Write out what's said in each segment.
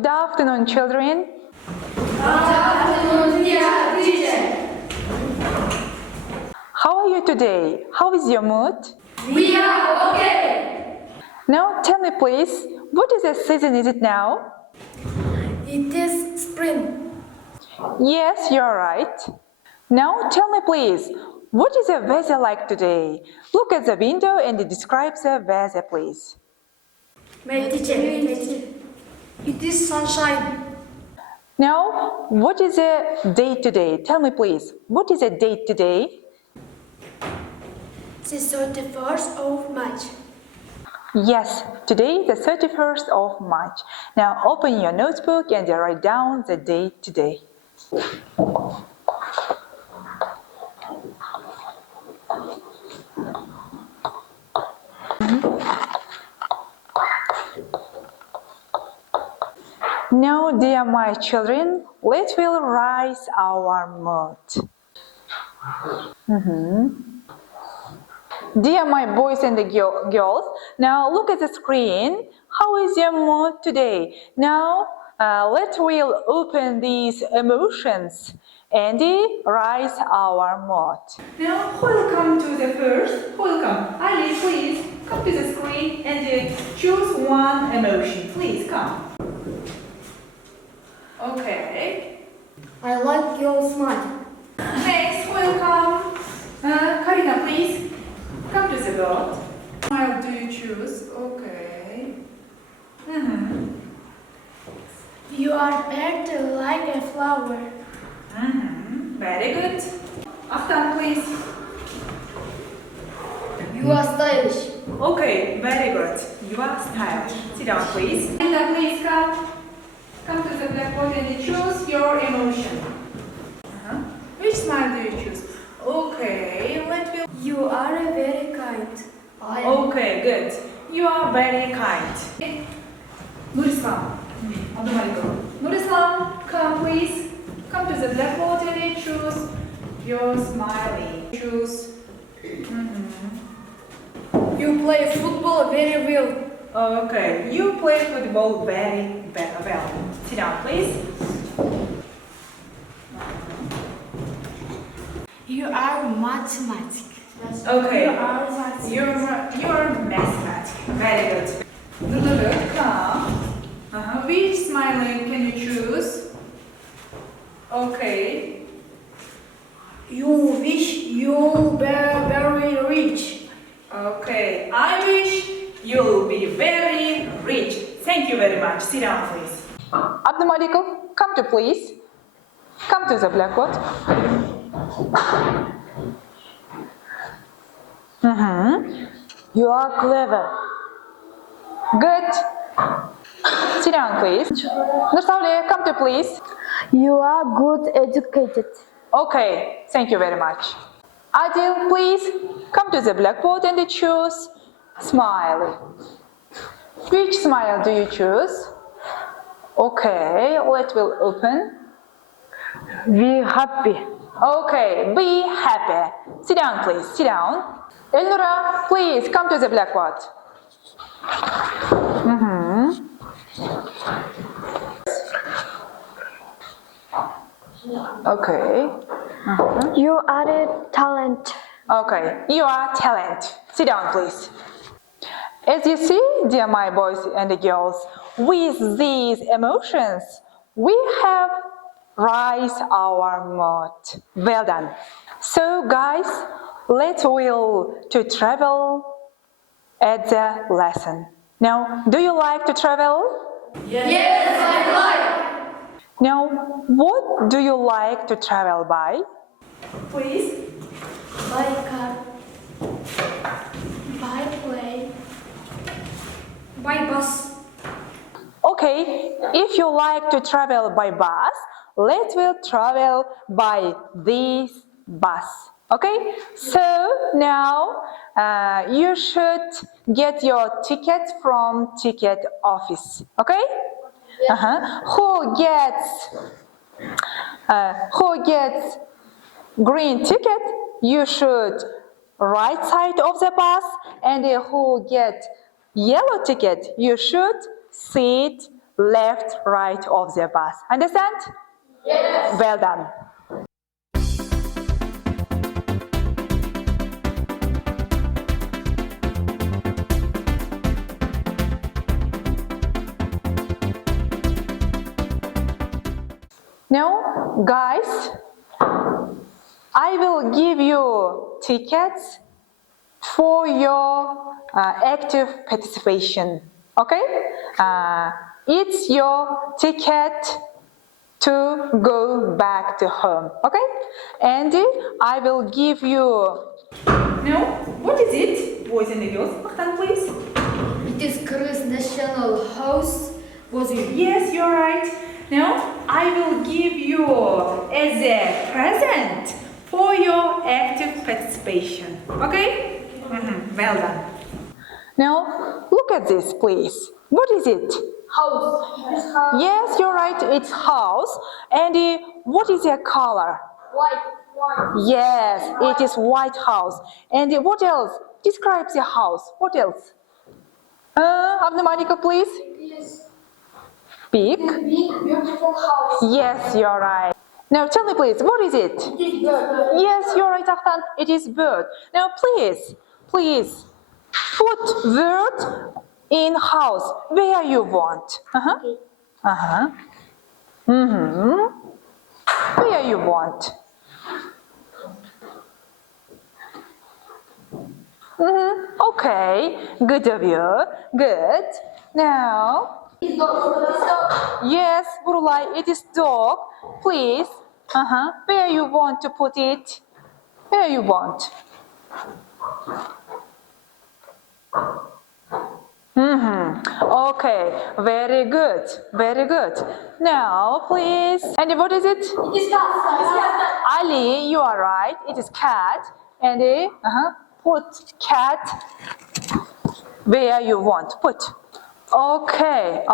Good afternoon, children. Good afternoon, dear teacher. How are you today? How is your mood? We are okay. Now tell me please, what is the season is it now? It is spring. Yes, you're right. Now tell me please, what is the weather like today? Look at the window and describe the weather please. My teacher. It is sunshine. Now, what is the date today? Tell me please, what is the date today? The 31st of March. Yes, today is the 31st of March. Now open your notebook and write down the date today. Now, dear my children, let's will rise our mood. Dear my boys and the girls, now look at the screen. How is your mood today? Now, let's will open these emotions and rise our mood. Now, who will come to the first? Who will come? Ali, please come to the screen and choose one emotion. Please come. Okay. I like your smile. Next, who will come? Karina, please come to the board. Smile do you choose? Okay. You are better like a flower. Very good. After, please. You are stylish. Okay, very good. You are stylish. Sit down, please. Linda, please come. Come to the blackboard and choose your emotion. Which smile do you choose? Okay, let me. You are very kind. Okay, good. You are very kind. Nurislam. Nurislam, come please. Come to the blackboard and choose your smiley. Choose. You play football very well. Okay, you play football very well. Sit down, please. You are mathematics. Okay. You are mathematics. You're mathematics. Very good. Nuruluk, come. Which smiley can you choose? Okay. You wish you were very rich. Okay. I wish you'll be very rich. Thank you very much. Sit down, please. Abdumaliku, come to please. Come to the blackboard. You are clever. Good. Sit down, please. Nursaule, come to please. You are good educated. Okay, thank you very much. Adil, please come to the blackboard and choose smile. Which smile do you choose? Okay, let will open. Be happy. Okay, be happy. Sit down, please. Sit down. Elnura, please come to the blackboard. Okay. You are a talent. Okay, you are talent. Sit down, please. As you see, dear my boys and girls, with these emotions, we have raised our mood. Well done. So, guys, let's will to travel at the lesson. Now, do you like to travel? Yes, I like. Now, what do you like to travel by? Please. By car. By plane. By bus. Okay, if you like to travel by bus, let's will travel by this bus. Okay, so now you should get your ticket from ticket office. Okay. Who gets green ticket? You should right side of the bus, and who get yellow ticket? You should sit left, right of the bus. Understand? Yes. Well done. Now, guys, I will give you tickets for your active participation. Okay? It's your ticket to go back to home. Okay? And I will give you. Now, what is it, boys and girls? Mahtan, please. It is Kyrgyz National House. Was you? Yes, you're right. Now, I will give you as a present for your active participation. Okay? Well done. Now, look at this, please. What is it? House. Yes, you're right. It's house. And what is their color? White. Yes, it is white house. And what else? Describes the house. What else? Abnumanika, please. It is Big. big, beautiful house. Yes, you're right. Now tell me, please, what is it? It is bird. Yes, you're right, Ahtan. It is bird. Now, please, put word in house where you want. Where you want. Okay, good of you. Good. Now, yes, Burulai, it is dog. Please, where you want to put it? Where you want? Okay, very good, very good. Now, please, and what is it? It is cat. Ali, you are right. It is cat, and put cat where you want. Put. Okay,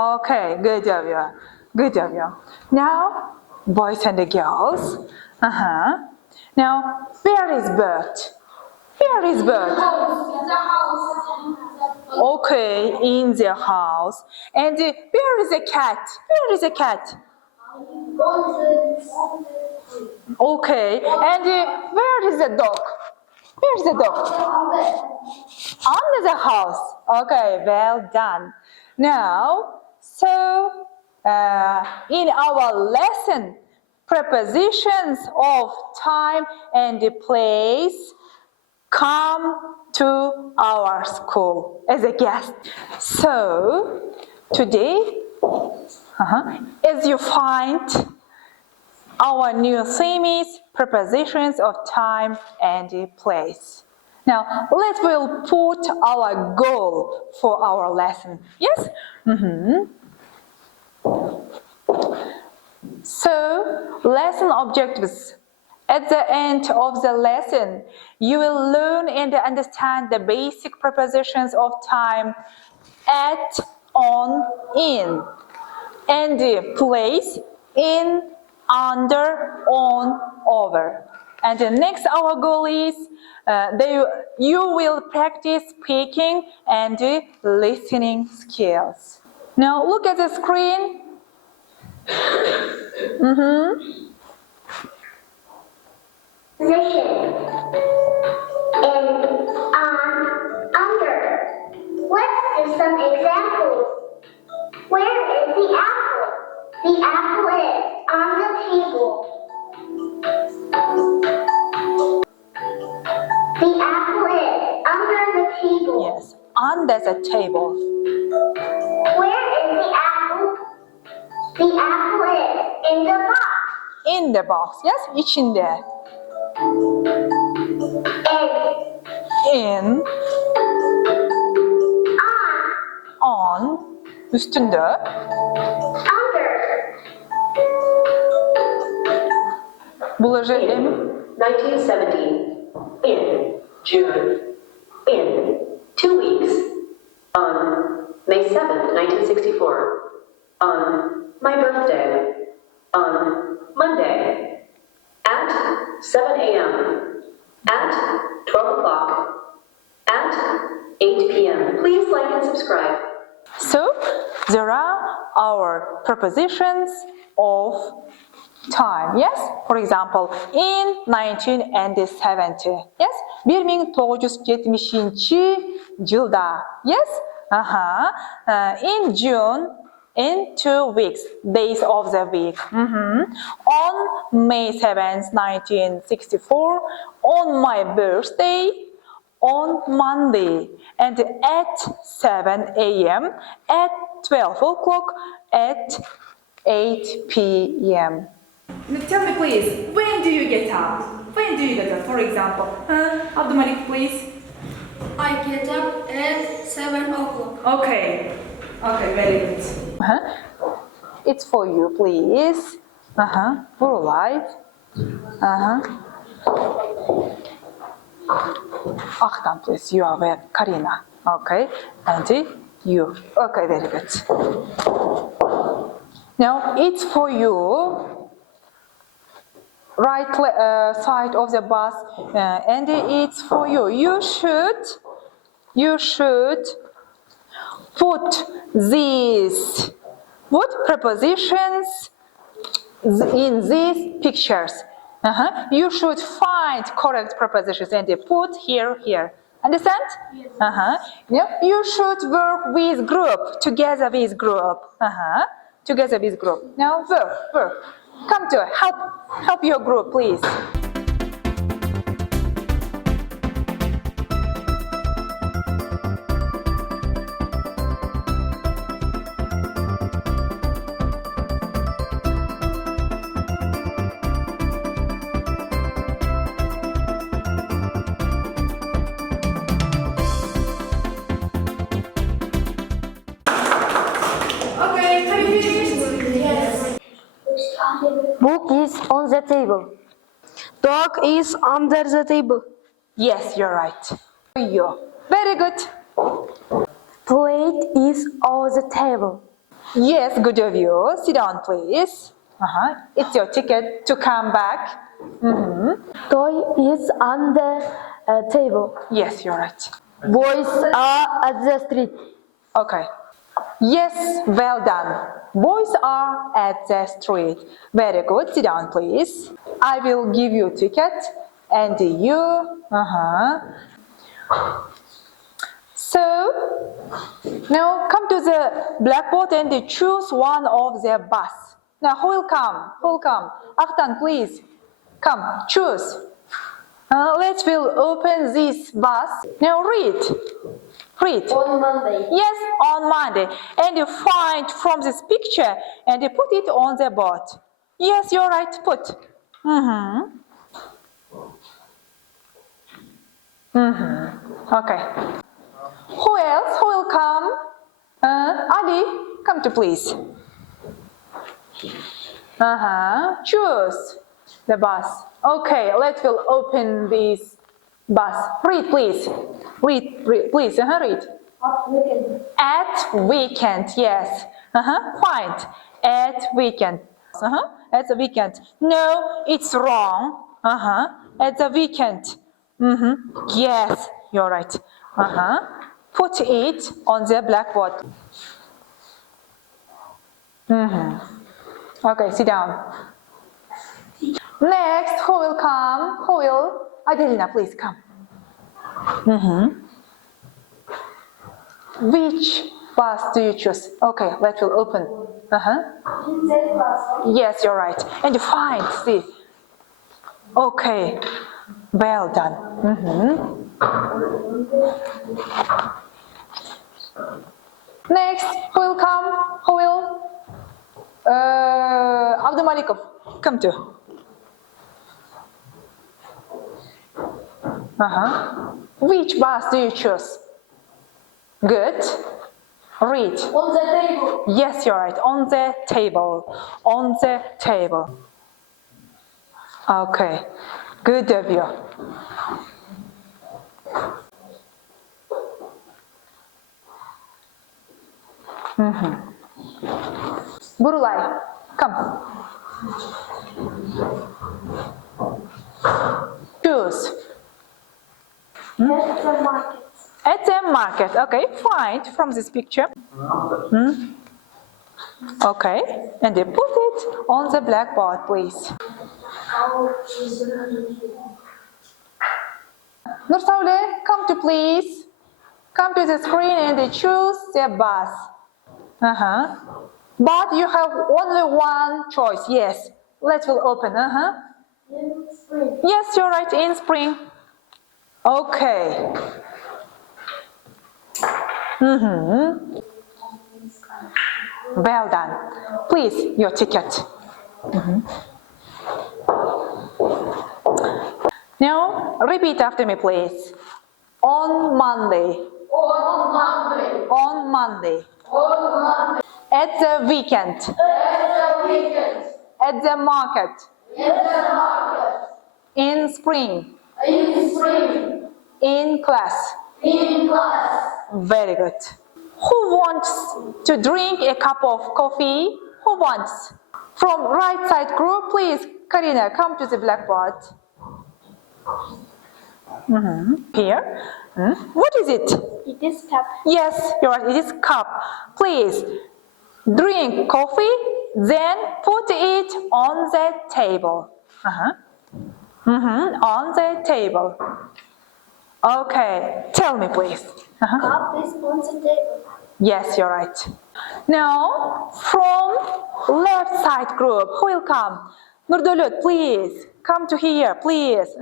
good of you, good of you. Now, boys and girls. Now, where is bird? Where is bird? Okay, in the house. And where is the cat? Where is the cat? Okay, and where is the dog? Where is the dog? Under the house. Okay, well done. Now, so in our lesson, prepositions of time and place come to our school as a guest. So, today, as you find, our new theme is prepositions of time and place. Now, let's will put our goal for our lesson. Yes? So, lesson objectives. At the end of the lesson, you will learn and understand the basic prepositions of time at, on, in, and the place in, under, on, over. And the next our goal is you will practice speaking and listening skills. Now look at the screen. Position. In, on, under. Let's do some examples. Where is the apple? The apple is on the table. The apple is under the table. Yes, under the table. Where is the apple? The apple is in the box. In the box. Yes, içinde. In. On. Üstünde. Under. Bulaşığı In 1917, in June, in 2 weeks, on May 7th, 1964, on my birthday, on Monday, at 7 a.m., at 12 o'clock, at 8 p.m. Please like and subscribe. So, there are our prepositions of time. Yes? For example, in 1970. Yes? 1970 yılda. Yes? In June, in 2 weeks, days of the week. On May 7th, 1964, on my birthday, on Monday, and at 7 a.m., at 12 o'clock, at 8 p.m. Tell me please, when do you get up? When do you get up? For example, Abdulmalik, please. I get up at 7 o'clock. Okay. Okay, very good. It's for you, please. For life. Ahtan, please. You are with Karina. Okay. And you. Okay, very good. Now, it's for you. Right side of the bus, and it's for you. You should put these prepositions in these pictures. You should find correct prepositions and put here. Understand? Yes. You should work with group, together with group. Together with group. Now work. Come to help your group, please. Okay, have you finished? Yes. Book is on the table. Dog is under the table. Yes, you're right. You. Very good. Plate is on the table. Yes, good of you. Sit down, please. It's your ticket to come back. Toy is on the table. Yes, you're right. Boys are at the street. Okay. Yes, well done. Boys are at the street. Very good. Sit down, please. I will give you a ticket and you. So, now come to the blackboard and choose one of the bus. Now, who will come? Ahtan, please. Come, choose. Let's will open this bus. Now read. On Monday. Yes, on Monday. And you find from this picture and you put it on the board. Yes, you're right, put. Okay. Who else? Who will come? Ali, come to please. Choose the bus. Okay, let's will open this bus. Read, please. Read, please. Read. At weekend, yes. Find. At weekend. At the weekend. No, it's wrong. At the weekend. Yes, you're right. Put it on the blackboard. Okay, sit down. Next, who will come? Who will? Adelina, please come. Which bus do you choose? Okay, let's will open. Yes, you're right. And you find, see. Okay, well done. Next, who will come? Who will? Abdulmalikov, come to. Which bus do you choose? Good. Read. On the table. Yes, you're right. On the table. On the table. Okay. Good of you. Burulay, come. Choose. At the market. At the market. Okay, find from this picture. Okay, and then put it on the blackboard, please. Nursaule, come to please. Come to the screen and choose the bus. But you have only one choice. Yes. Let's will open. Yes, you're right. In spring. Okay. Well done. Please, your ticket. Now, repeat after me, please. On Monday. On Monday. On Monday. On Monday. At the weekend. At the weekend. At the market. At the market. In spring. In spring. In class. In class. Very good. Who wants to drink a cup of coffee? Who wants? From right side group, please, Karina, come to the blackboard. Here. What is it? It is cup. Yes, you're right. It is cup. Please drink coffee, then put it on the table. On the table. Okay. Tell me, please. Cup is on the table. Yes, you're right. Now, from left side group, who will come? Nurdolut, please. Come to here, please.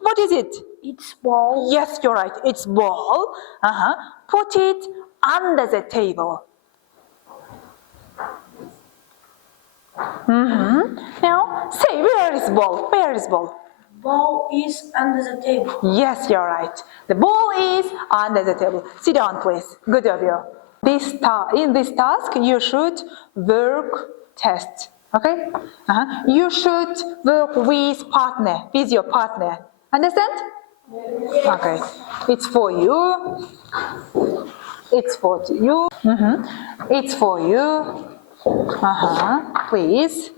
What is it? It's ball. Yes, you're right. It's ball. Put it under the table. Now, say, where is ball? Where is ball? Ball is under the table. Yes, you're right. The ball is under the table. Sit down, please. Good of you. In this task, you should work test. Okay? You should work with your partner. Understand? Okay. It's for you. It's for you. It's for you. Please.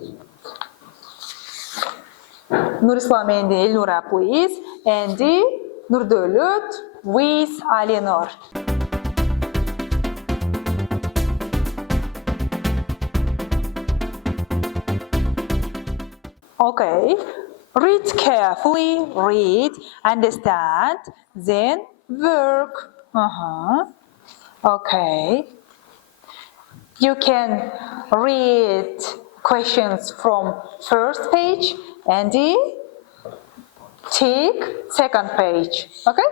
Nurislam and Elnura, please. And Nurdolut with Alinor. Okay. Read carefully, read, understand, then work. Okay. You can read questions from first page and tick second page. Okay?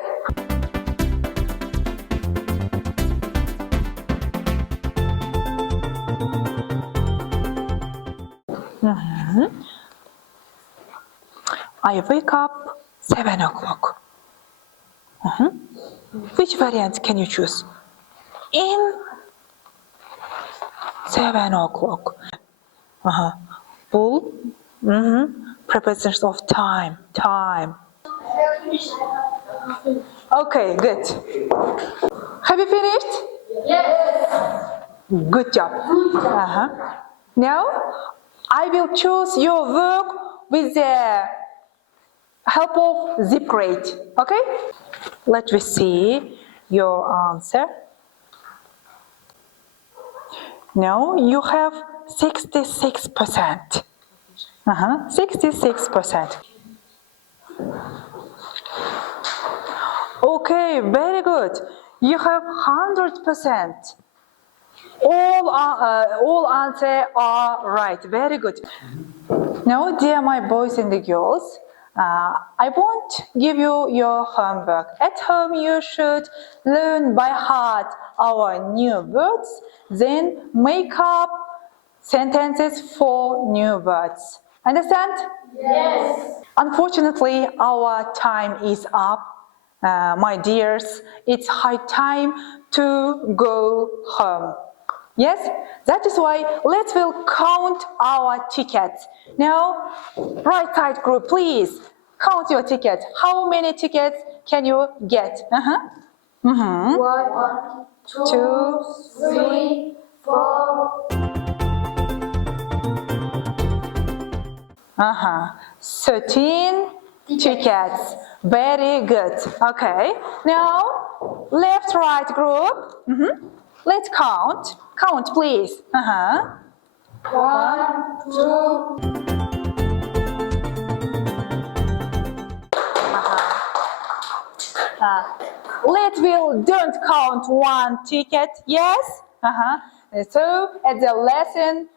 I wake up 7 o'clock. Which variant can you choose? In 7 o'clock. Bull. Prepositions of time. Time. Okay, good. Have you finished? Yes. Good job. Now, I will choose your work with the help of zip crate. Okay? Let me see your answer. Now you have 66%. 66%. Okay, very good. You have 100%. All answers are right. Very good. Now, dear my boys and the girls, I won't give you your homework. At home, you should learn by heart our new words, then make up sentences for new words. Understand? Yes. Unfortunately, our time is up. My dears, it's high time to go home. Yes? That is why let's will count our tickets. Now, right side group, please count your tickets. How many tickets can you get? 1, 2, 3, 4. 13 tickets. Very good. Okay. Now, left, right group. Let's count. Count, please. One, two. Let will don't count one ticket. Yes. So at the lesson,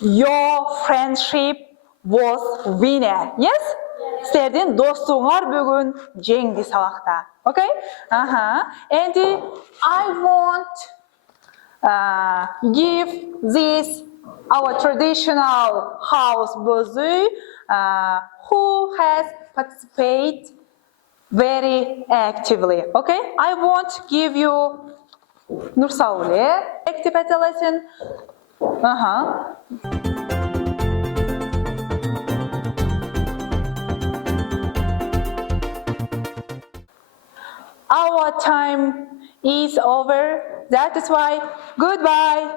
your friendship was winner. Yes. Сіздердің достығыңар бүгін жеңді сабақта. Okay? And I want give this our traditional house buzu who has participated very actively. Okay? I want to give you Nursaule active at the lesson. Our time is over. That is why goodbye.